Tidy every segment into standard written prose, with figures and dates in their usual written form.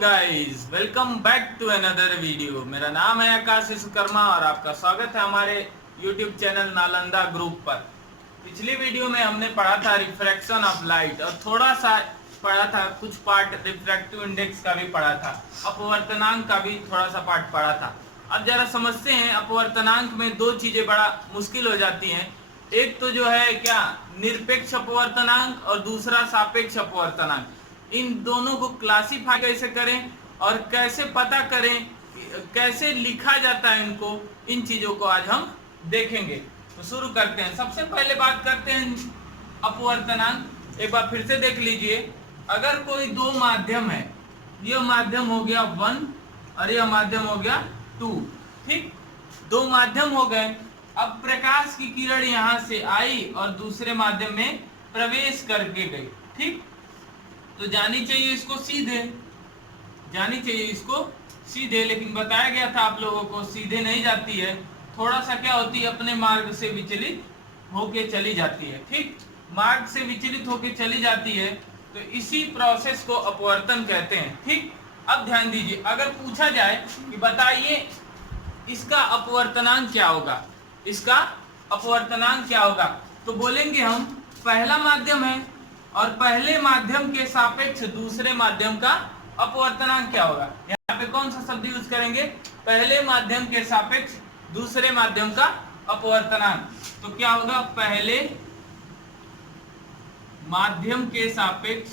Guys, welcome back to another video. मेरा नाम है आकाश विश्वकर्मा और आपका स्वागत है हमारे यूट्यूब चैनल नालंदा ग्रुप पर। पिछली वीडियो में हमने पढ़ा था रिफ्रैक्शन ऑफ लाइट और थोड़ा सा पढ़ा था, कुछ पार्ट रिफ्रैक्टिव इंडेक्स का भी पढ़ा था, अपवर्तनांक का भी थोड़ा सा पार्ट पढ़ा था। अब जरा समझते हैं, अपवर्तनांक में दो चीजें बड़ा मुश्किल हो जाती हैं। एक तो जो है क्या, निरपेक्ष अपवर्तनांक और दूसरा सापेक्ष अपवर्तनांक। इन दोनों को क्लासिफाई कैसे करें और कैसे पता करें, कैसे लिखा जाता है इनको, इन चीजों को आज हम देखेंगे। तो शुरू करते हैं। सबसे पहले बात करते हैं अपवर्तनांक। एक बार फिर से देख लीजिए, अगर कोई दो माध्यम है, यह माध्यम हो गया 1 और यह माध्यम हो गया 2, ठीक, दो माध्यम हो गए। अब प्रकाश की किरण यहां से आई और दूसरे माध्यम में प्रवेश करके गई, ठीक, तो जानी चाहिए इसको सीधे, जानी चाहिए इसको सीधे, लेकिन बताया गया था आप लोगों को सीधे नहीं जाती है, थोड़ा सा क्या होती है, अपने मार्ग से विचलित होके चली जाती है, ठीक, मार्ग से विचलित होके चली जाती है, तो इसी प्रोसेस को अपवर्तन कहते हैं, ठीक। अब ध्यान दीजिए, अगर पूछा जाए कि बताइए इसका अपवर्तनांक क्या होगा, इसका अपवर्तनांक क्या होगा, तो बोलेंगे हम पहला माध्यम है और पहले माध्यम के सापेक्ष दूसरे माध्यम का अपवर्तनांक क्या होगा। यहाँ पे कौन सा शब्द यूज करेंगे, पहले माध्यम के सापेक्ष दूसरे माध्यम का अपवर्तनांक। तो क्या होगा, पहले माध्यम के सापेक्ष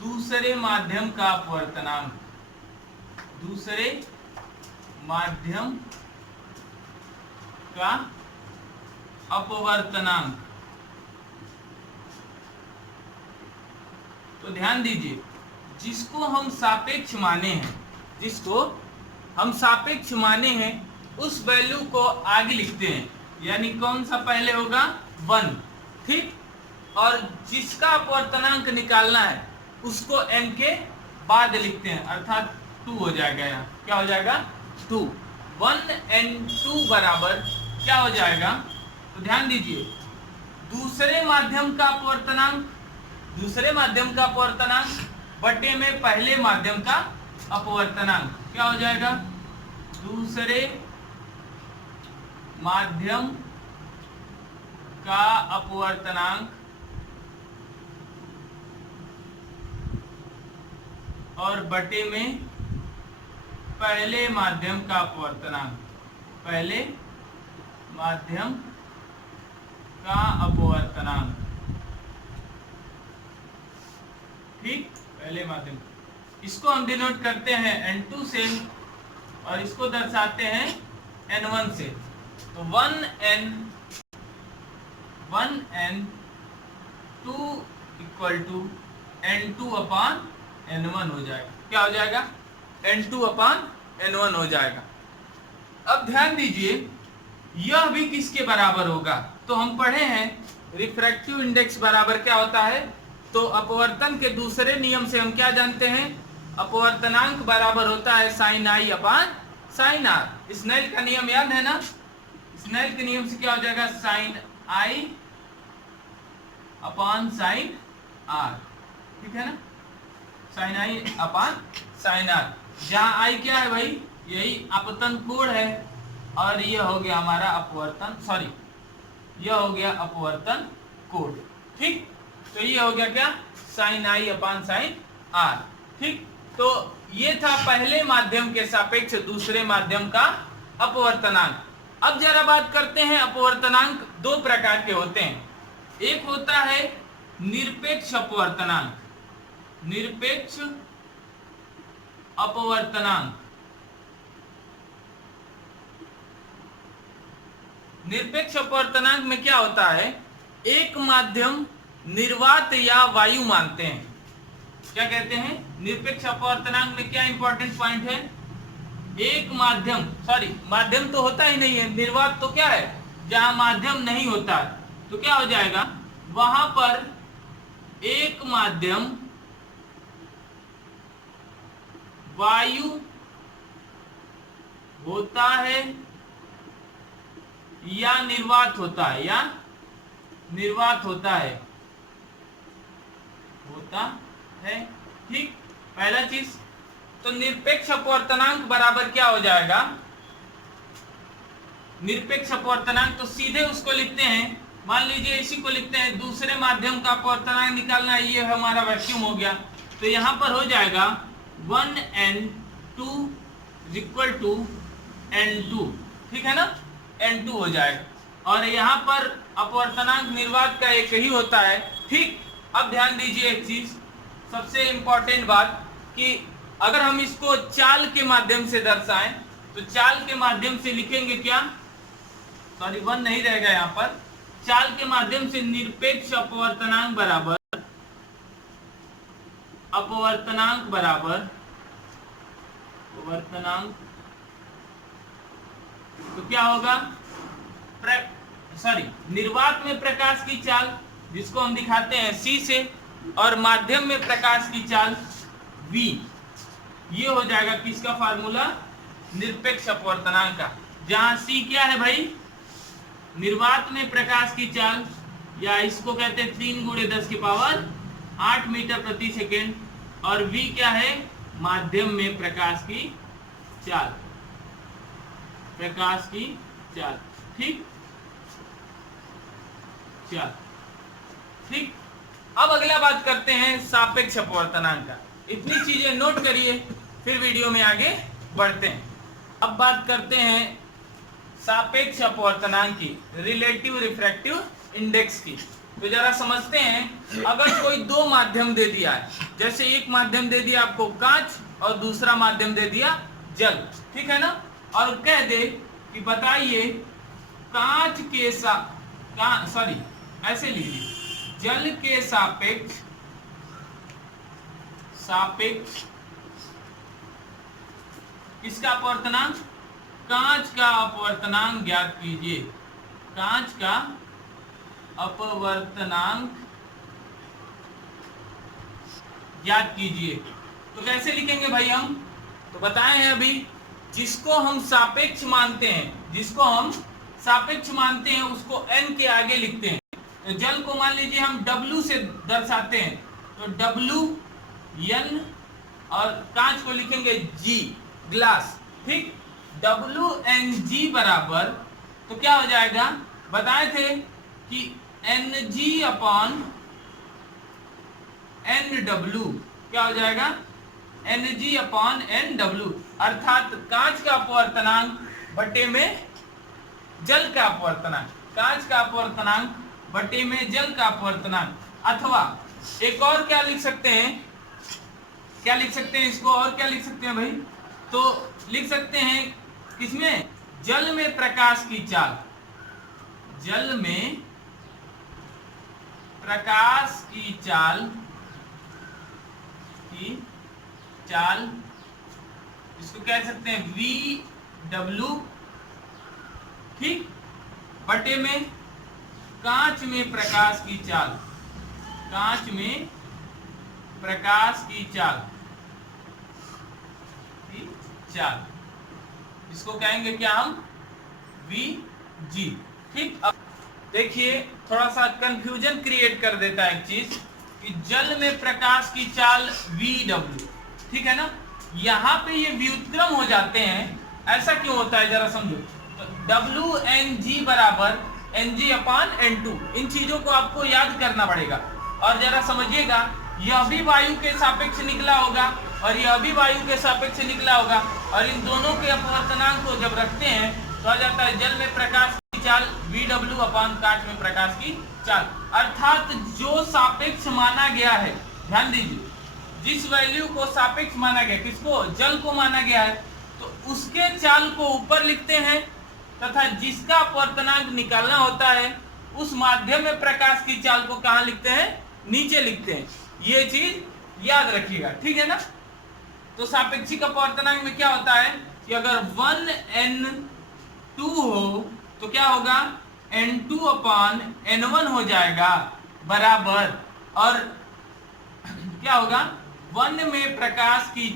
दूसरे माध्यम का अपवर्तनांक, दूसरे माध्यम का अपवर्तनांक। तो ध्यान दीजिए, जिसको हम सापेक्ष माने हैं, जिसको हम सापेक्ष माने हैं उस वैल्यू को आगे लिखते हैं, यानी कौन सा पहले होगा 1, ठीक, और जिसका अपवर्तनांक निकालना है उसको n के बाद लिखते हैं, अर्थात 2 हो जाएगा। यहाँ क्या हो जाएगा, 2, 1n2 बराबर क्या हो जाएगा, तो ध्यान दीजिए, दूसरे माध्यम का अपवर्तनांक, दूसरे माध्यम का अपवर्तनांक बटे में पहले माध्यम का अपवर्तनांक, क्या हो जाएगा, दूसरे माध्यम का अपवर्तनांक और बटे में पहले माध्यम का अपवर्तनांक, पहले माध्यम का अपवर्तनांक, ठीक, पहले माध्यम। इसको हम डिनोट करते हैं n2 से और इसको दर्शाते हैं n1 से। तो 1n2 equal to n2 upon n1 हो जाएगा। क्या हो जाएगा, n2 अपान n1 हो जाएगा। अब ध्यान दीजिए, यह भी किसके बराबर होगा, तो हम पढ़े हैं रिफ्रैक्टिव इंडेक्स बराबर क्या होता है, तो अपवर्तन के दूसरे नियम से हम क्या जानते हैं, अपवर्तनांक बराबर होता है sine I upon sine R. Snell का नियम याद है ना, स्नेल के नियम से क्या हो जाएगा, sine I upon sine R, ठीक है ना, sine I upon sine R, जहां आई क्या है भाई, यही अपतन कोण है और यह हो गया हमारा अपवर्तन, सॉरी यह हो गया अपवर्तन कोण, ठीक। तो ये हो गया क्या, sine I upon sine R, ठीक। तो ये था पहले माध्यम के सापेक्ष दूसरे माध्यम का अपवर्तनांक। अब जरा बात करते हैं, अपवर्तनांक दो प्रकार के होते हैं, एक होता है निरपेक्ष अपवर्तनांक, निरपेक्ष अपवर्तनांक। निरपेक्ष अपवर्तनांक में क्या होता है, एक माध्यम निर्वात या वायु मानते हैं, क्या कहते हैं, निरपेक्ष अपवर्तनांक में क्या इंपॉर्टेंट पॉइंट है, एक माध्यम, सॉरी माध्यम तो होता ही नहीं है, निर्वात तो क्या है, जहां माध्यम नहीं होता, तो क्या हो जाएगा, वहां पर एक माध्यम वायु होता है या निर्वात होता है, या निर्वात होता है, ठीक। पहला चीज तो निरपेक्ष अपवर्तनांक बराबर क्या हो जाएगा, निरपेक्ष अपवर्तनांक तो सीधे उसको लिखते हैं, मान लीजिए इसी को लिखते हैं, दूसरे माध्यम का अपवर्तनांक निकालना है, ये हमारा वैक्यूम हो गया, तो यहां पर हो जाएगा 1n2 इक्वल टू n2, ठीक है ना, n2 हो जाएगा। और यहाँ पर अपवर्तनांक निर्वात का एक ही होता है, ठीक। अब ध्यान दीजिए एक चीज, सबसे इंपॉर्टेंट बात, कि अगर हम इसको चाल के माध्यम से दर्शाएं तो चाल के माध्यम से लिखेंगे क्या, सॉरी 1 नहीं रहेगा यहाँ पर, चाल के माध्यम से निरपेक्ष अपवर्तनांक बराबर अपवर्तनांक तो क्या होगा, निर्वात में प्रकाश की चाल जिसको हम दिखाते हैं C से, और माध्यम में प्रकाश की चाल V, ये हो जाएगा किसका फार्मूला, निरपेक्ष अपवर्तनांक का, जहां C क्या है भाई, निर्वात में प्रकाश की चाल, या इसको कहते हैं 3 × 10⁸ मीटर प्रति सेकेंड, और V क्या है, माध्यम में प्रकाश की चाल, ठीक, ठीक। अब अगला बात करते हैं सापेक्ष अपवर्तनांक का, इतनी चीजें नोट करिए, फिर वीडियो में आगे बढ़ते हैं। अब बात करते हैं सापेक्ष अपवर्तनांक की, रिलेटिव रिफ्रैक्टिव इंडेक्स की। तो जरा समझते हैं, अगर कोई दो माध्यम दे दिया है, जैसे एक माध्यम दे दिया आपको कांच और दूसरा माध्यम दे दिया जल, ठीक है ना, और कह दे कि बताइए कांच के ऐसे लीजिए, जल के सापेक्ष किसका अपवर्तनांक, कांच का अपवर्तनांक ज्ञात कीजिए, कांच का अपवर्तनांक ज्ञात कीजिए। तो कैसे लिखेंगे भाई हम, तो बताए हैं अभी, जिसको हम सापेक्ष मानते हैं उसको n के आगे लिखते हैं। तो जल को मान लीजिए हम W से दर्शाते हैं, तो W n, और कांच को लिखेंगे G, ग्लास, ठीक। WnG बराबर, तो क्या हो जाएगा, बताए थे कि Ng अपॉन Nw, क्या हो जाएगा, Ng अपॉन Nw, अर्थात कांच का अपवर्तनांक बटे में जल का अपवर्तनांक, कांच का अपवर्तनांक बटे में जल का अपवर्तनांक। अथवा एक और क्या लिख सकते हैं, इसको और क्या लिख सकते हैं भाई, तो लिख सकते हैं किसमें, जल में प्रकाश की चाल, इसको कह सकते हैं VW, ठीक, बटे में कांच में प्रकाश की चाल, इसको कहेंगे क्या हम, VG, ठीक। अब देखिए थोड़ा सा कंफ्यूजन क्रिएट कर देता है एक चीज, कि जल में प्रकाश की चाल VW, ठीक है ना, यहाँ पे ये व्युत्क्रम हो जाते हैं, ऐसा क्यों होता है जरा समझो। तो WnG बराबर Ng अपॉन N2, इन चीजों को आपको याद करना पड़ेगा। और जरा समझिएगा, यह भी वायु के सापेक्ष निकला होगा और यह भी वायु के सापेक्ष निकला होगा, और इन दोनों के अपवर्तनांक को जब रखते हैं तो आ जाता है जल में प्रकाश की चाल VW अपॉन कांच में प्रकाश की चाल। अर्थात जो सापेक्ष माना गया है, ध्यान दीजिए, जिस वैल्यू को सापेक्ष माना गया, किसको, जल को माना गया है, तो उसके चाल को ऊपर लिखते हैं, तथा जिसका अपवर्तनांक निकालना होता है उस माध्यम में प्रकाश की चाल को कहां लिखते हैं, नीचे लिखते हैं। ये चीज याद रखिएगा, ठीक है ना। तो सापेक्षिक अपवर्तनांक में क्या होता है कि अगर 1n2 हो तो क्या होगा, n2 अपॉन n1 हो जाएगा, बराबर, और क्या होगा, 1 में प्रकाश की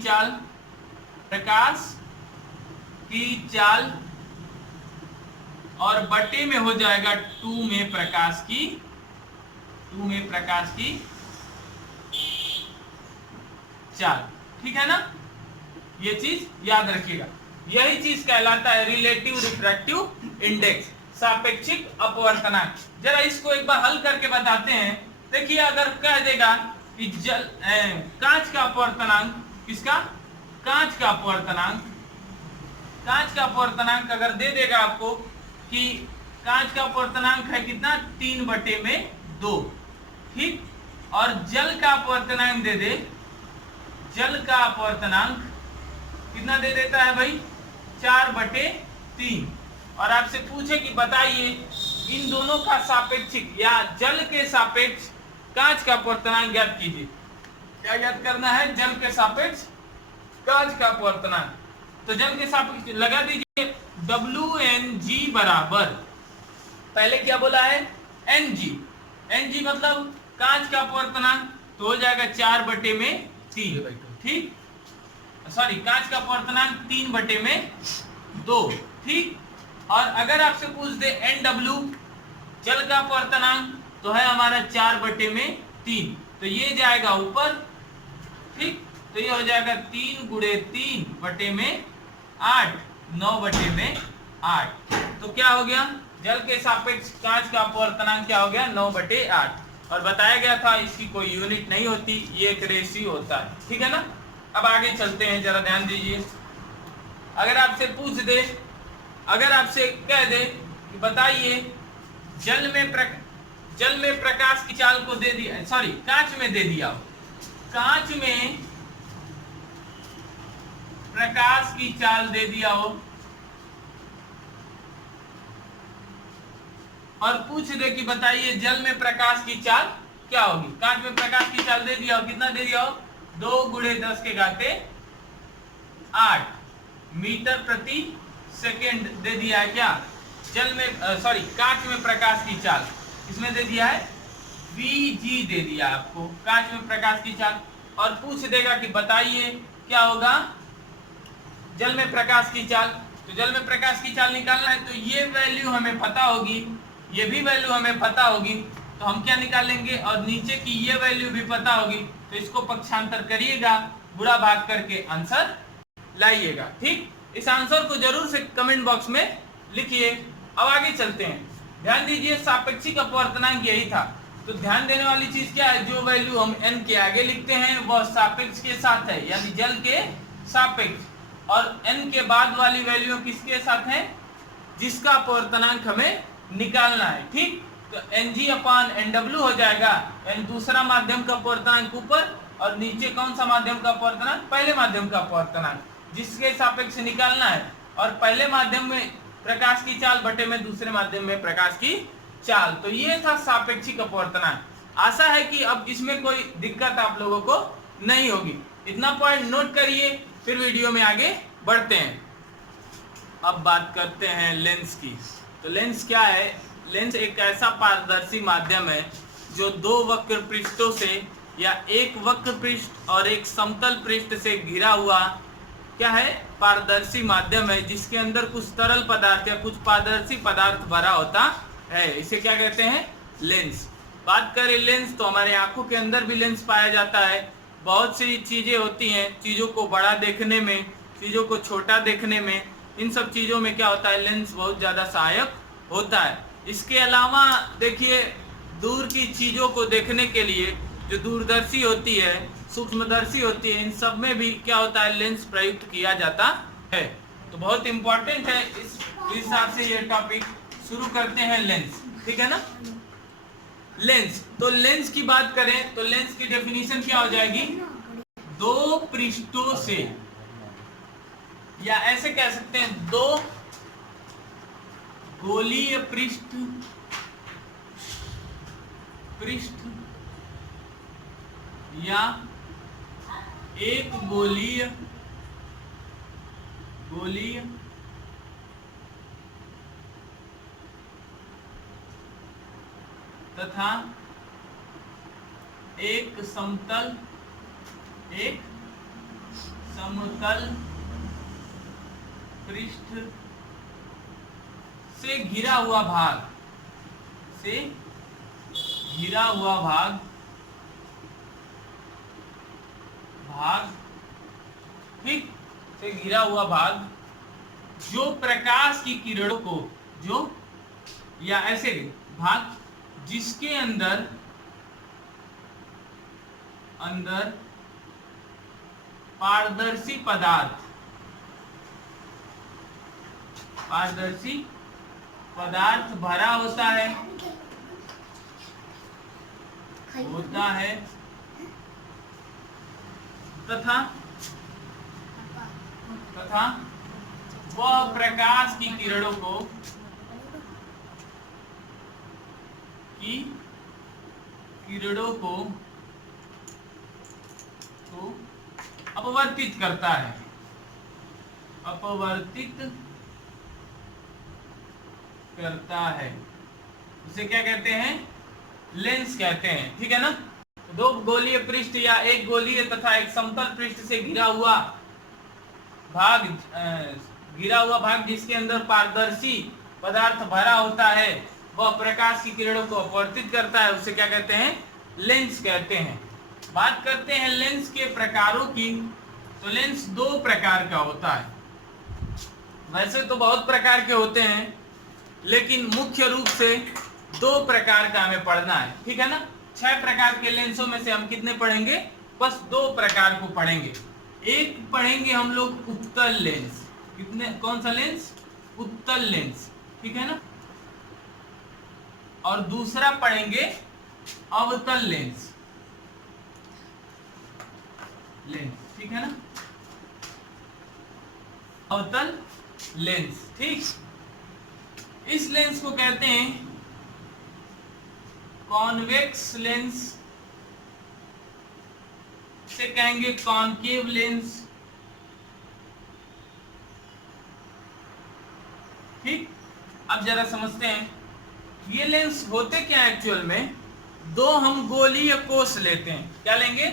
चाल और बटे में हो जाएगा 2 में प्रकाश की 2 में प्रकाश की चाल। ठीक है ना, ये चीज याद रखिएगा। यही चीज कहलाता है रिलेटिव रिफ्रैक्टिव इंडेक्स, सापेक्षिक अपवर्तनांक। जरा इसको एक बार हल करके बताते हैं। देखिए, अगर कह देगा कि कांच का अपवर्तनांक, किसका? कांच का अपवर्तनांक, कांच का अपवर्तनांक अगर दे देगा आपको कि कांच का अपवर्तनांक है कितना? 3/2। ठीक, और जल का अपवर्तनांक दे दे, जल का अपवर्तनांक कितना दे देता है भाई? 4/3। और आपसे पूछे कि बताइए इन दोनों का सापेक्षिक या जल के सापेक्ष कांच का अपवर्तनांक ज्ञात कीजिए। क्या ज्ञात करना है? जल के सापेक्ष कांच का अपवर्तनांक। तो जल के सापेक्ष लगा दीजिए WnG बराबर, पहले क्या बोला है? Ng। Ng मतलब कांच का अपवर्तनांक, तो हो जाएगा 4/3। ठीक, सॉरी, कांच का अपवर्तनांक 3/2। ठीक, और अगर आपसे पूछ दे Nw जल का अपवर्तनांक, तो है हमारा 4/3, तो ये जाएगा ऊपर। ठीक, तो ये हो जाएगा 3 × 3/8, 9/8। तो क्या हो गया? जल के सापेक्ष कांच का अपवर्तनांक क्या हो गया? 9/8। और बताया गया था इसकी कोई यूनिट नहीं होती, ये एक रेशियो होता है। ठीक है ना। अब आगे चलते हैं, जरा ध्यान दीजिए। अगर आपसे पूछ दे, अगर आपसे कह दे कि बताइए जल में प्रकाश की चाल को दे दिया, सॉरी कांच में दे दिया, कांच में प्रकाश की चाल दे दिया हो और पूछ दे कि बताइए जल में प्रकाश की चाल क्या होगी। कांच में प्रकाश की चाल दे दिया हो, कितना दे दिया हो? 2 × 10⁸ मीटर प्रति सेकेंड दे दिया है। क्या? जल में सॉरी कांच में प्रकाश की चाल, इसमें दे दिया है Vg, दे दिया आपको कांच में प्रकाश की चाल। और पूछ देगा कि बताइए क्या होगा जल में प्रकाश की चाल। तो जल में प्रकाश की चाल निकालना है, तो ये वैल्यू हमें पता होगी, ये भी वैल्यू हमें पता होगी, तो हम क्या निकालेंगे? और नीचे की ये वैल्यू भी पता होगी, तो इसको पक्षांतर करिएगा, गुणा भाग करके आंसर लाइएगा। ठीक, इस आंसर को जरूर से कमेंट बॉक्स में लिखिए। अब आगे चलते हैं, ध्यान दीजिए, सापेक्षिक अपवर्तनांक यही था। तो ध्यान देने वाली चीज क्या है? जो वैल्यू हम n के आगे लिखते हैं वह सापेक्ष के साथ है, यानी जल के सापेक्ष, और n के बाद वाली वैल्यू किसके साथ है? जिसका अपवर्तनांक हमें निकालना है। ठीक, तो Ng/Nw हो जाएगा। n दूसरा माध्यम का अपवर्तनांक ऊपर, और नीचे कौन सा माध्यम का अपवर्तनांक? पहले माध्यम का अपवर्तनांक, जिसके सापेक्ष निकालना है। और पहले माध्यम में प्रकाश की चाल बटे में दूसरे माध्यम में प्रकाश की चाल। तो ये था सापेक्षिक अपवर्तनांक। आशा है कि अब इसमें कोई दिक्कत आप लोगों को नहीं होगी। इतना पॉइंट नोट करिए, फिर वीडियो में आगे बढ़ते हैं। अब बात करते हैं लेंस की। तो लेंस क्या है? लेंस एक ऐसा पारदर्शी माध्यम है जो 2 वक्र पृष्ठों से या एक वक्र पृष्ठ और एक समतल पृष्ठ से घिरा हुआ क्या है? पारदर्शी माध्यम है, जिसके अंदर कुछ तरल पदार्थ या कुछ पारदर्शी पदार्थ भरा होता है। इसे क्या कहते हैं? लेंस। बात करें लेंस, तो हमारे आंखों के अंदर भी लेंस पाया जाता है। बहुत सी चीजें होती हैं, चीजों को बड़ा देखने में, चीजों को छोटा देखने में, इन सब चीजों में क्या होता है? लेंस बहुत ज्यादा सहायक होता है। इसके अलावा देखिए, दूर की चीजों को देखने के लिए जो दूरदर्शी होती है, सूक्ष्मदर्शी होती है, इन सब में भी क्या होता है? लेंस प्रयुक्त किया जाता है। तो बहुत इंपॉर्टेंट है, इस हिसाब से ये टॉपिक शुरू करते हैं लेंस। ठीक है ना। लेंस, तो लेंस की बात करें तो लेंस की डेफिनेशन क्या हो जाएगी? 2 पृष्ठों से, या ऐसे कह सकते हैं 2 गोलीय पृष्ठ या एक गोलीय तथा एक समतल पृष्ठ से घिरा हुआ भाग घिरा हुआ भाग ठीक से घिरा हुआ भाग जो प्रकाश की किरणों को या ऐसे भाग जिसके अंदर पारदर्शी पदार्थ भरा होता है तथा वह प्रकाश की किरणों को अपवर्तित करता है उसे क्या कहते हैं? लेंस कहते हैं। ठीक है ना? दो गोलीय पृष्ठ या एक गोलीय तथा एक समतल पृष्ठ से घिरा हुआ भाग जिसके अंदर पारदर्शी पदार्थ भरा होता है वह प्रकाश की किरणों को अपवर्तित करता है, उसे क्या कहते हैं? लेंस कहते हैं। बात करते हैं लेंस के प्रकारों की, तो लेंस दो प्रकार का होता है। वैसे तो बहुत प्रकार के होते हैं, लेकिन मुख्य रूप से दो प्रकार का हमें पढ़ना है। ठीक है ना? 6 प्रकार के लेंसों में से हम कितने पढ़ेंगे? बस 2 प्रकार को पढ़ेंगे। एक पढ़ेंगे हम लोग उत्तल लेंस। कौन सा लेंस? उत्तल लेंस। ठीक है ना? और दूसरा पढ़ेंगे अवतल लेंस। ठीक है ना? अवतल लेंस। ठीक, इस लेंस को कहते हैं कॉन्वेक्स लेंस, से कहेंगे कॉनकेव लेंस। ठीक, अब जरा समझते हैं ये लेंस होते क्या एक्चुअल में। दो हम गोलीय कोष लेते हैं। क्या लेंगे?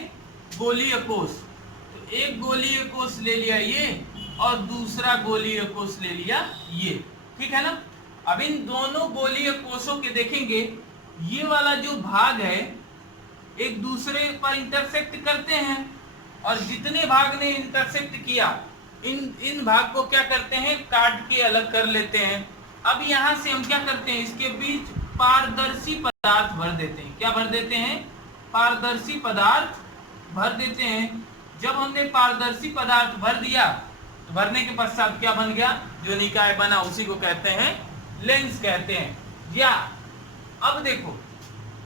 गोलीय कोष। तो एक गोलीय कोष ले लिया ये और दूसरा गोलीय कोष ले लिया ये। ठीक है ना? अब इन दोनों गोलीय कोषों के देखेंगे, ये वाला जो भाग है एक दूसरे पर इंटरसेक्ट करते हैं, और जितने भाग ने इंटरसेक्ट किया इन भाग को क्या करते हैं? काट के अलग कर लेते हैं। अब यहाँ से हम क्या करते हैं? इसके बीच पारदर्शी पदार्थ भर देते हैं। क्या भर देते हैं? पारदर्शी पदार्थ भर देते हैं। जब हमने पारदर्शी पदार्थ भर दिया तो भरने के पश्चात क्या बन गया? जो निकाय बना उसी को कहते हैं लेंस कहते हैं। या अब देखो,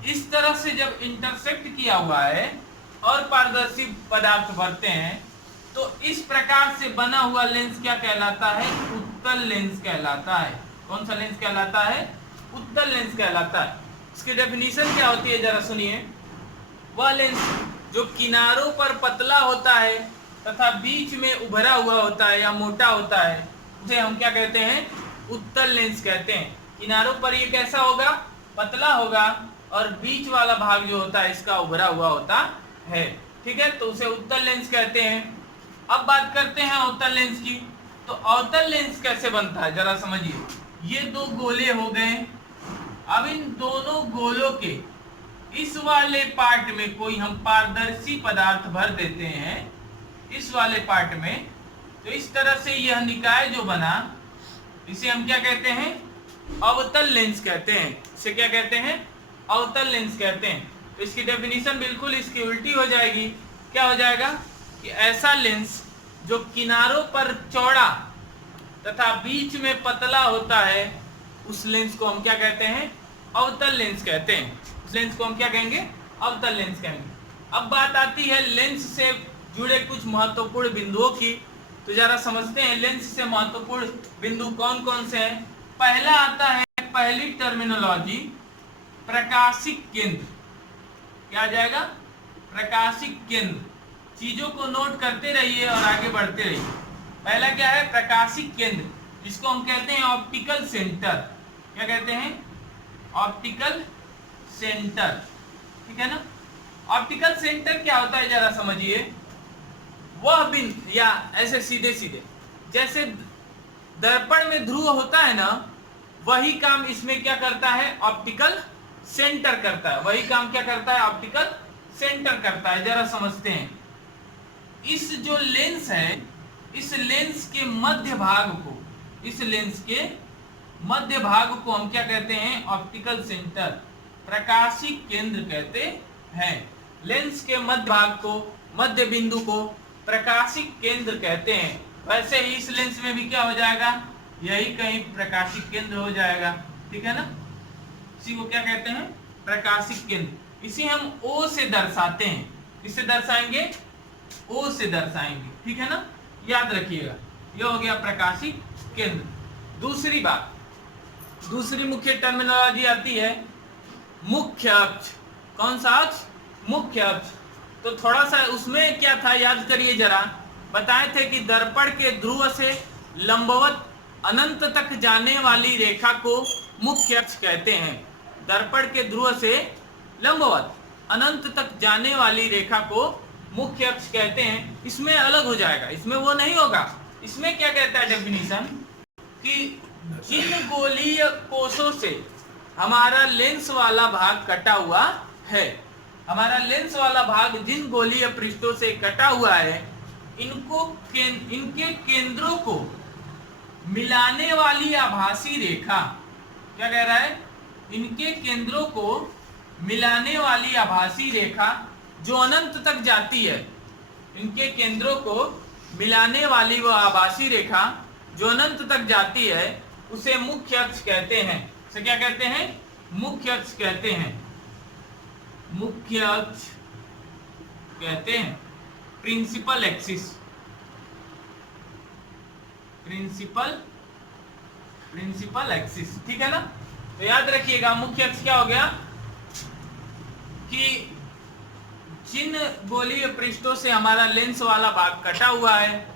इस तरह से जब इंटरसेक्ट किया हुआ है और पारदर्शी पदार्थ भरते हैं तो इस प्रकार से बना हुआ लेंस क्या कहलाता है? उत्तल लेंस कहलाता है। कौन सा लेंस कहलाता है? उत्तल लेंस कहलाता है। इसकी डेफिनेशन क्या होती है जरा सुनिए। वह लेंस जो किनारों पर पतला होता है तथा बीच में उभरा हुआ होता है या मोटा होता है उसे हम क्या कहते हैं? उत्तल लेंस कहते हैं। किनारों पर ये कैसा होगा? पतला होगा, और बीच वाला भाग जो होता है इसका उभरा हुआ होता है। ठीक है, तो उसे उत्तल लेंस कहते हैं। अब बात करते हैं अवतल लेंस की। तो अवतल लेंस कैसे बनता है जरा समझिए। ये दो गोले हो गए, अब इन दोनों गोलों के इस वाले पार्ट में कोई हम पारदर्शी पदार्थ भर देते हैं, इस वाले पार्ट में, तो इस तरह से यह निकाय जो बना इसे हम क्या कहते हैं? अवतल लेंस कहते हैं। इसे क्या कहते हैं? अवतल लेंस कहते हैं। तो इसकी डेफिनेशन बिल्कुल इसकी उल्टी हो जाएगी। क्या हो जाएगा? कि ऐसा लेंस जो किनारों पर चौड़ा तथा बीच में पतला होता है उस लेंस को हम क्या कहते हैं? अवतल लेंस कहते हैं। उस लेंस को हम क्या कहेंगे? अवतल लेंस कहेंगे। अब बात आती है लेंस से जुड़े कुछ महत्वपूर्ण बिंदुओं की। तो जरा समझते हैं लेंस से महत्वपूर्ण बिंदु कौन कौन से हैं। पहला आता है, पहली टर्मिनोलॉजी, प्रकाशिक केंद्र। क्या आ जाएगा? प्रकाशिक केंद्र। चीजों को नोट करते रहिए और आगे बढ़ते रहिए। पहला क्या है? प्रकाशिक केंद्र, जिसको हम कहते हैं ऑप्टिकल सेंटर। क्या कहते हैं? Optical centre. ठीक है ना? ऑप्टिकल सेंटर क्या होता है जरा समझिए। वह बिंदु, या ऐसे सीधे सीधे जैसे दर्पण में ध्रुव होता है ना, वही काम इसमें क्या करता है? ऑप्टिकल सेंटर करता है। वही काम क्या करता है? ऑप्टिकल सेंटर करता है। जरा समझते हैं। इस जो लेंस है, इस लेंस के मध्य भाग को, इस लेंस के मध्य भाग को हम क्या कहते हैं? ऑप्टिकल सेंटर, प्रकाशिक केंद्र कहते हैं। लेंस के मध्य भाग को, मध्य बिंदु को प्रकाशिक केंद्र कहते हैं। वैसे ही इस लेंस में भी क्या हो जाएगा? यही कहीं प्रकाशिक केंद्र हो जाएगा। ठीक है ना? इसी को क्या कहते हैं? प्रकाशिक केंद्र। इसे हम O से दर्शाते हैं। किससे दर्शाएंगे? O से दर्शाएंगे। ठीक है ना? याद रखिएगा, यह हो गया प्रकाशिक केंद्र। दूसरी बात, दूसरी मुख्य टर्मिनोलॉजी आती है मुख्य अक्ष। कौन सा अक्ष? मुख्य अक्ष। तो थोड़ा सा उसमें क्या था याद करिए जरा। बताए थे कि दर्पण के ध्रुव से लंबवत अनंत तक जाने वाली रेखा को मुख्य अक्ष कहते हैं। दर्पण के ध्रुव से लंबवत अनंत तक जाने वाली रेखा को मुख्य अक्ष कहते हैं। इसमें अलग हो जाएगा, इसमें वो नहीं होगा। इसमें क्या कहता है डेफिनेशन कि जिन गोलीय कोषों से हमारा लेंस वाला भाग कटा हुआ है, हमारा लेंस वाला भाग जिन गोलीय पृष्ठों से कटा हुआ है, इनके केंद्रों को मिलाने वाली आभासी रेखा, क्या कह रहा है? इनके केंद्रों को मिलाने वाली आभासी रेखा जो अनंत तक जाती है, इनके केंद्रों को मिलाने वाली वो आभासी रेखा जो अनंत तक जाती है, उसे मुख्य अक्ष कहते हैं। उसे क्या कहते हैं? मुख्य अक्ष कहते हैं। मुख्य अक्ष कहते हैं। Principal axis, principal axis. ठीक है ना? तो याद रखिएगा मुख्य अक्ष क्या हो गया कि जिन गोलीय पृष्ठों से हमारा लेंस वाला भाग कटा हुआ है,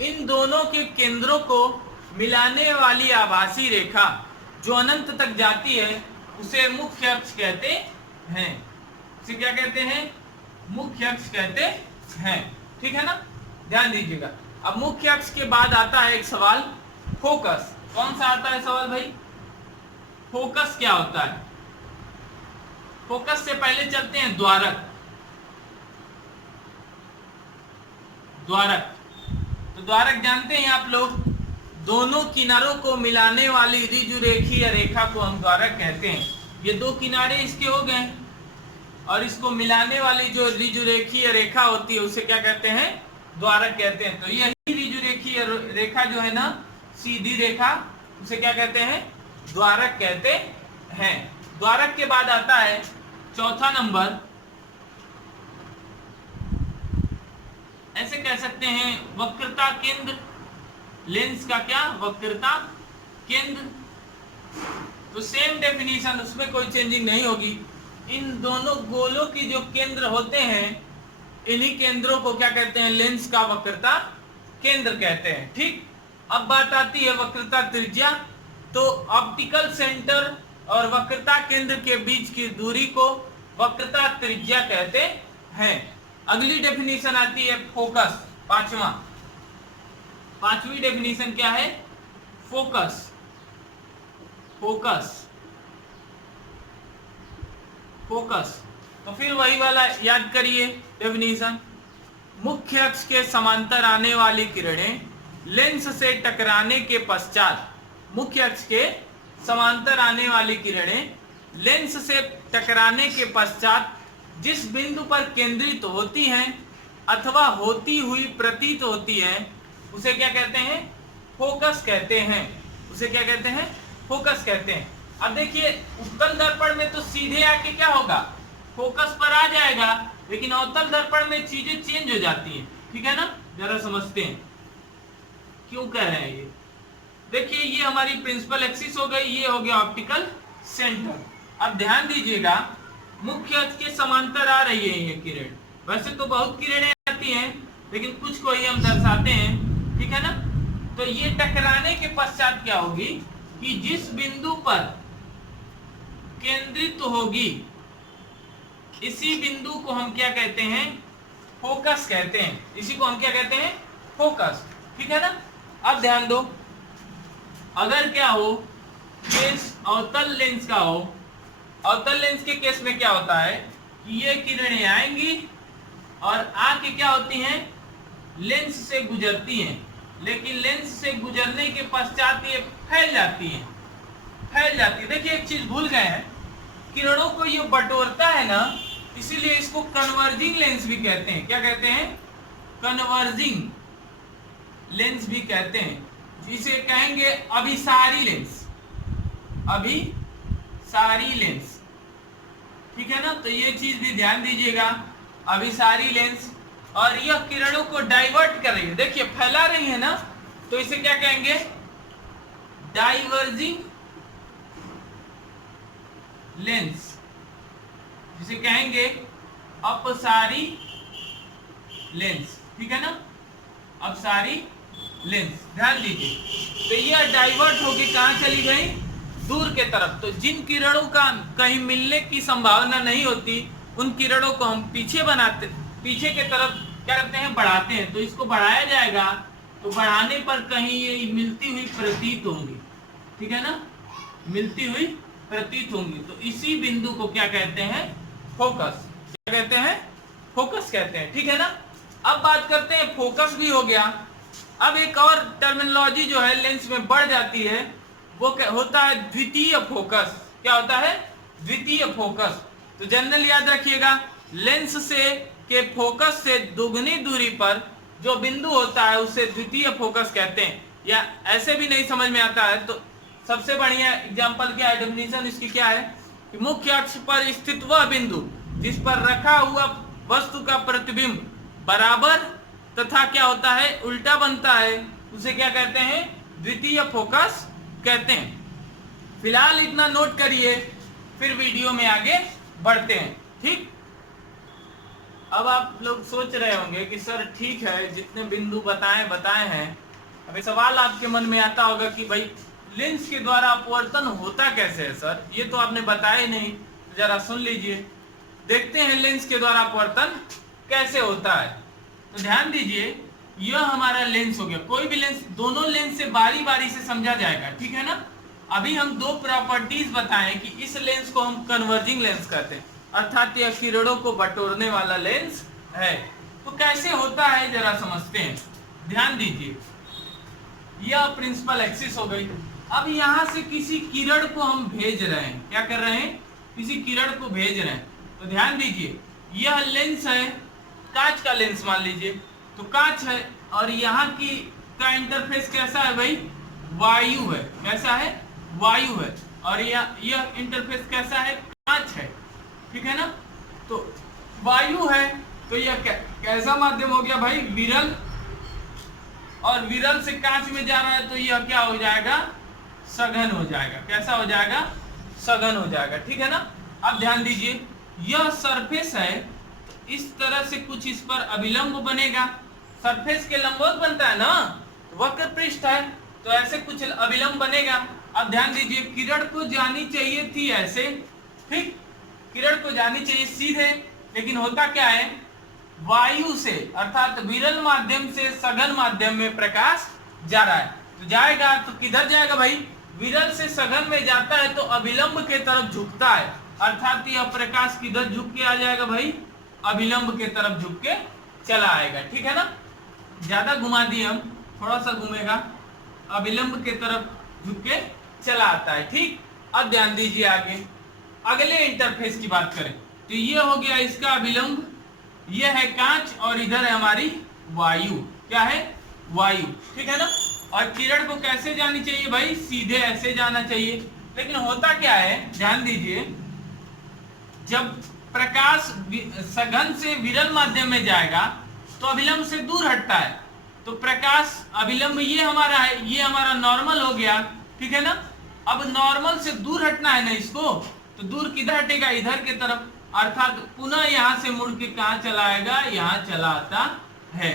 इन दोनों के केंद्रों को मिलाने वाली आभासी रेखा जो अनंत तक जाती है, उसे मुख्य अक्ष कहते हैं। उसे क्या कहते हैं? मुख्य अक्ष कहते हैं। ठीक है ना? ध्यान दीजिएगा। अब मुख्य अक्ष के बाद आता है एक सवाल, फोकस। कौन सा आता है सवाल भाई? फोकस क्या होता है? फोकस से पहले चलते हैं द्वारक। द्वारक, तो द्वारक जानते हैं आप लोग, दोनों किनारों को मिलाने वाली ऋजुरेखीय रेखा को हम द्वारक कहते हैं। ये दो किनारे इसके हो गए और इसको मिलाने वाली जो ऋजुरेखीय रेखा होती है उसे क्या कहते हैं? द्वारक कहते हैं। तो यही ऋजुरेखीय रेखा जो है ना, सीधी रेखा, उसे क्या कहते हैं? द्वारक कहते हैं। द्वारक के बाद आता है चौथा नंबर, ऐसे कह सकते हैं वक्रता केंद्र। लेंस का क्या? वक्रता केंद्र। तो सेम डेफिनेशन, उसमें कोई चेंजिंग नहीं होगी। इन दोनों गोलों की जो केंद्र होते हैं, इन्हीं केंद्रों को क्या कहते हैं? लेंस का वक्रता केंद्र कहते हैं। ठीक। अब बात आती है वक्रता त्रिज्या। तो ऑप्टिकल सेंटर और वक्रता केंद्र के बीच की दूरी को वक्रता त्रिज्या कहते हैं। अगली डेफिनेशन आती है फोकस, पांचवी डेफिनेशन क्या है? फोकस। तो फिर वही वाला याद करिए डेफिनेशन, मुख्य अक्ष के समांतर आने वाली किरणें लेंस से टकराने के पश्चात, मुख्य अक्ष के समांतर आने वाली किरणें लेंस से टकराने के पश्चात जिस बिंदु पर केंद्रित होती हैं अथवा होती हुई प्रतीत होती हैं, उसे क्या कहते हैं? फोकस कहते हैं। उसे क्या कहते हैं? फोकस कहते हैं। अब देखिए, उत्तल दर्पण में तो सीधे आके क्या होगा? फोकस पर आ जाएगा, लेकिन अवतल दर्पण में चीजें चेंज हो जाती हैं। ठीक है ना? जरा समझते हैं क्यों कह रहे हैं ये। देखिए, ये हमारी प्रिंसिपल एक्सिस हो गई, ये हो गया ऑप्टिकल सेंटर। अब ध्यान दीजिएगा, मुख्य अक्ष के समांतर आ रही है ये किरण। वैसे तो बहुत किरणें आती हैं, लेकिन कुछ को ही हम दर्शाते हैं। ठीक है ना? तो ये टकराने के पश्चात क्या होगी कि जिस बिंदु पर केंद्रित होगी, इसी बिंदु को हम क्या कहते हैं? फोकस कहते हैं। इसी को हम क्या कहते हैं? फोकस। ठीक है ना? अब ध्यान दो, अगर क्या हो, केस अवतल लेंस का हो, अवतल लेंस के केस में क्या होता है कि ये किरणें आएंगी और आके क्या होती हैं, लेंस से गुजरती हैं, लेकिन लेंस से गुजरने के पश्चात ये फैल जाती हैं, फैल जाती है। देखिए एक चीज भूल गए हैं, किरणों को ये बटोरता है ना, इसीलिए इसको कन्वर्जिंग लेंस भी कहते हैं। क्या कहते हैं? कन्वर्जिंग लेंस भी कहते हैं, जिसे कहेंगे अभिसारी लेंस, अभिसारी लेंस। ठीक है ना, तो ये चीज भी ध्यान दीजिएगा, अभिसारी लेंस। और यह किरणों को डाइवर्ट कर रही है, देखिए फैला रही है ना, तो इसे क्या कहेंगे? डाइवर्जिंग लेंस, जिसे कहेंगे अपसारी लेंस। ठीक है ना, अपसारी लेंस, ध्यान दीजिए। तो यह डाइवर्ट होके कहां चली गई? दूर के तरफ। तो जिन किरणों का कहीं मिलने की संभावना नहीं होती, उन किरणों को हम पीछे के तरफ क्या करते हैं? बढ़ाते हैं। तो इसको बढ़ाया जाएगा, तो बढ़ाने पर कहीं ये मिलती हुई प्रतीत होंगी। ठीक है ना, मिलती हुई प्रतीत होंगी। तो इसी बिंदु को क्या कहते हैं? फोकस। क्या कहते हैं? फोकस कहते हैं। ठीक है ना। अब बात करते हैं, फोकस भी हो गया। अब एक और टर्मिनोलॉजी जो है लेंस में बढ़ जाती है, वो होता है द्वितीय फोकस। क्या होता है? द्वितीय फोकस। तो जनरल याद रखिएगा, लेंस से के फोकस से दुगनी दूरी पर जो बिंदु होता है उसे द्वितीय फोकस कहते हैं। या ऐसे भी नहीं समझ में आता है तो सबसे बढ़िया एग्जांपल क्या है, डेफिनेशन इसकी क्या है कि मुख्य अक्ष पर स्थित वह बिंदु जिस पर रखा हुआ वस्तु का प्रतिबिंब बराबर तथा क्या होता है? उल्टा बनता है, उसे क्या कहते हैं? द्वितीय फोकस कहते हैं। फिलहाल इतना नोट करिए, फिर वीडियो में आगे बढ़ते हैं। ठीक। अब आप लोग सोच रहे होंगे कि सर ठीक है, जितने बिंदु बताए हैं। अभी सवाल आपके मन में आता होगा कि भाई लेंस के द्वारा अपवर्तन होता कैसे है सर? ये तो आपने बताया नहीं, जरा सुन लीजिए। देखते हैं लेंस के द्वारा अपवर्तन कैसे होता है। तो ध्यान दीजिए, यह हमारा लेंस हो गया। कोई भी लेंस, दोनों लेंस से बारी बारी से समझा जाएगा। ठीक है ना। अभी हम दो प्रॉपर्टीज बताएं कि इस लेंस को हम कन्वर्जिंग लेंस कहते हैं, अर्थात यह किरणों को बटोरने वाला लेंस है। तो कैसे होता है जरा समझते हैं। ध्यान दीजिए, यह प्रिंसिपल एक्सिस हो गई। अब यहां से किसी किरण को हम भेज रहे हैं। क्या कर रहे हैं? किसी किरण को भेज रहे हैं। तो ध्यान दीजिए, यह लेंस है, कांच का लेंस मान लीजिए। तो कांच है और यहाँ की का इंटरफेस कैसा है भाई? वायु है। कैसा है? वायु है। और यह इंटरफेस कैसा है? कांच है। ठीक है ना। तो वायु है, तो यह कैसा माध्यम हो गया भाई? विरल। और विरल से कांच में जा रहा है, तो यह क्या हो जाएगा? सघन हो जाएगा। कैसा हो जाएगा? सघन हो जाएगा। ठीक है ना। अब ध्यान दीजिए, यह सरफेस है, इस तरह से कुछ इस पर अभिलंब बनेगा। सरफेस के लंबवत बनता है ना, वक्र पृष्ठ है, तो ऐसे कुछ अभिलंब बनेगा। अब ध्यान दीजिए, किरण को जानी चाहिए थी ऐसे। ठीक, किरण को जानी चाहिए सीधे, लेकिन होता क्या है? वायु से अर्थात विरल माध्यम से सघन माध्यम में प्रकाश जा रहा है। तो जाएगा तो किधर जाएगा भाई? विरल से सघन में जाता है तो अभिलंब के तरफ झुकता है, अर्थात यह प्रकाश किधर झुक के आ जाएगा भाई? अभिलंब के तरफ झुक के चला आएगा। ठीक है ना। ज्यादा घुमा दिए हम, थोड़ा सा घूमेगा, अभिलंब के तरफ झुक के चला आता है। ठीक। अब ध्यान दीजिए, आगे अगले इंटरफेस की बात करें तो ये हो गया इसका अभिलंब, ये है कांच और इधर है हमारी वायु। क्या है? वायु। ठीक है ना। और किरण को कैसे जानी चाहिए भाई? सीधे ऐसे जाना चाहिए। लेकिन होता क्या है, ध्यान दीजिए, जब प्रकाश सघन से विरल माध्यम में जाएगा तो अभिलंब से दूर हटता है। तो प्रकाश अभिलंब ये हमारा है, ये हमारा नॉर्मल हो गया। ठीक है ना। अब नॉर्मल से दूर हटना है ना इसको, तो दूर किधर हटेगा? इधर के तरफ, अर्थात पुनः यहां से मुड़ के कहां चला आएगा? यहां चला आता है।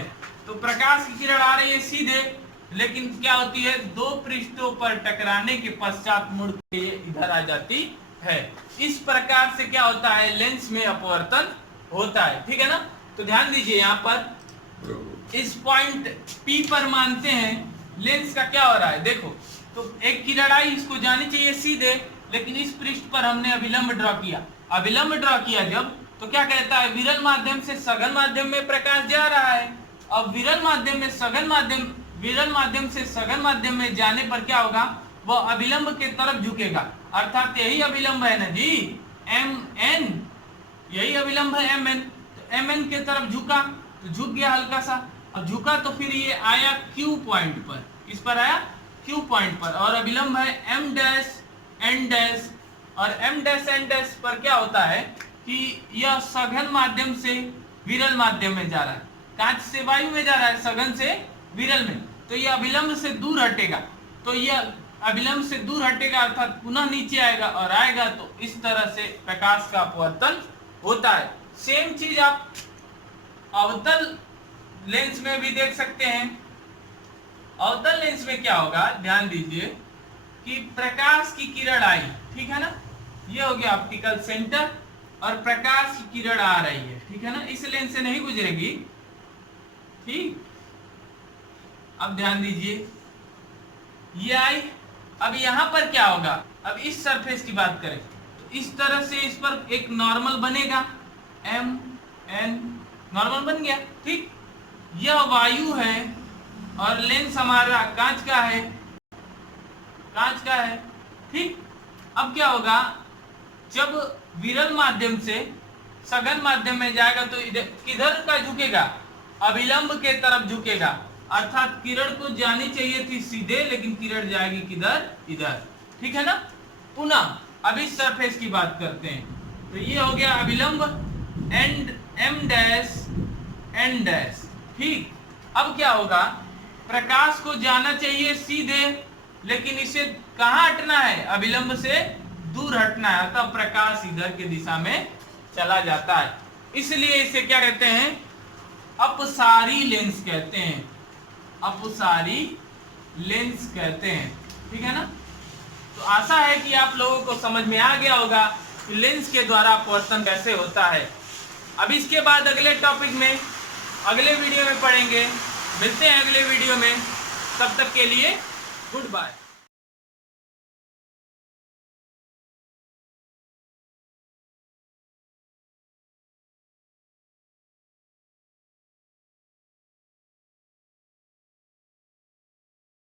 तो प्रकाश की किरण आ रही है सीधे, लेकिन क्या होती है? दो पृष्ठों पर टकराने के पश्चात मुड़ के इधर आ जाती है। इस प्रकार से क्या होता है? लेंस में अपवर्तन होता है। ठीक है ना। तो ध्यान दीजिए, यहाँ पर इस पॉइंट P पर मानते हैं लेंस का क्या हो रहा है। देखो, तो एक किरण आई, इसको जानी चाहिए सीधे, लेकिन इस पृष्ठ पर हमने अभिलंब ड्रॉ किया। अभिलंब ड्रॉ किया जब, तो क्या कहता है, विरल माध्यम से सघन माध्यम में प्रकाश जा रहा है। अब विरल माध्यम से सघन माध्यम में जाने पर क्या होगा, वह अभिलंब के तरफ झुकेगा, अर्थात यही अभिलंब है ना जी, MN, यही अभिलंब है MN। तो MN के तरफ झुका तो झुक गया हल्का सा, अब झुका तो फिर ये आया Q पॉइंट पर, इस पर आया Q पॉइंट पर, और अभिलंब है M डैश N डैश, और M डैश N डैश पर क्या होता है कि यह सघन माध्यम से विरल माध्यम में जा रहा है, कांच से वायु में जा रहा है, सघन से विरल में, तो यह अभिलंब से दूर हटेगा, तो यह अभिलंब से दूर हटेगा अर्थात पुनः नीचे आएगा, और आएगा तो इस तरह से प्रकाश का अपवर्तन होता है। सेम चीज आप अवतल लेंस में भी देख सकते हैं। अवतल लेंस में क्या होगा, ध्यान दीजिए कि प्रकाश की किरण आई, ठीक है ना, ये हो गया ऑप्टिकल सेंटर, और प्रकाश की किरण आ रही है, ठीक है ना, इस लेंस से नहीं गुजरेगी, ठीक। अब ध्यान दीजिए ये आई, अब यहां पर क्या होगा, अब इस सरफेस की बात करें तो इस तरह से इस पर एक नॉर्मल बनेगा, MN नॉर्मल बन गया, ठीक। यह वायु है और लेंस हमारा कांच का है, ठीक। अब क्या होगा, जब विरल माध्यम से सघन माध्यम में जाएगा तो इधर किधर का झुकेगा, अभिलंब के तरफ झुकेगा, अर्थात किरण को जानी चाहिए थी सीधे, लेकिन किरण जाएगी किधर, इधर, ठीक है ना। पुनः अब इस सरफेस की बात करते हैं, तो ये हो गया अभिलंब M डैश N डैश, ठीक। अब क्या होगा, प्रकाश को जाना चाहिए सीधे, लेकिन इसे कहाँ हटना है, अभिलंब से दूर हटना है, अतः प्रकाश इधर के दिशा में चला जाता है, इसलिए इसे क्या कहते हैं, अपसारी लेंस कहते हैं, अपसारी लेंस कहते हैं, ठीक है ना। तो आशा है कि आप लोगों को समझ में आ गया होगा कि लेंस के द्वारा अपवर्तन कैसे होता है। अब इसके बाद अगले टॉपिक में अगले वीडियो में पढ़ेंगे, मिलते हैं अगले वीडियो में, तब तक के लिए गुड बाय।